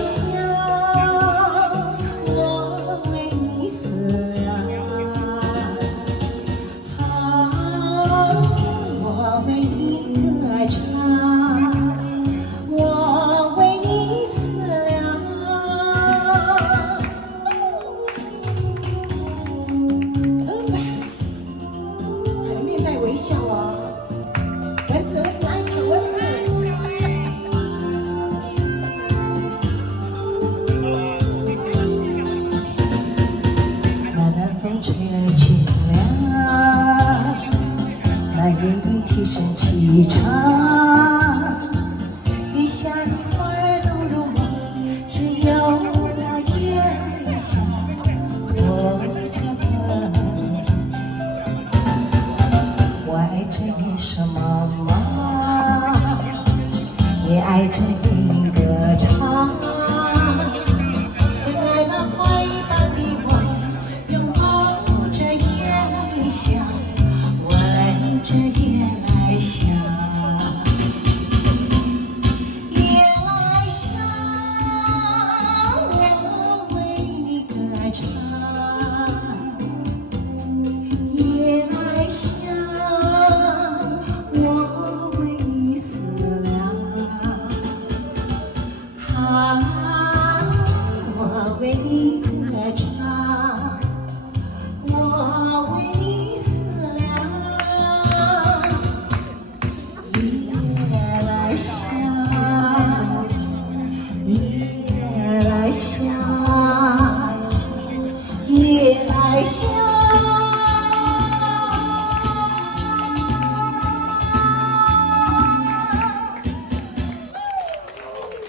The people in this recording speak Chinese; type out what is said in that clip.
笑，我为你思量。我为你歌唱，我为你思量。海面在微笑啊，蚊子爱舔蚊子。南风吹来清凉，那夜莺啼声齐唱，雨下的花儿都入梦，只有那月下拖着梦。我爱着你什么吗？也爱着你歌唱。这夜来香，夜来香，我为你歌唱。夜来香。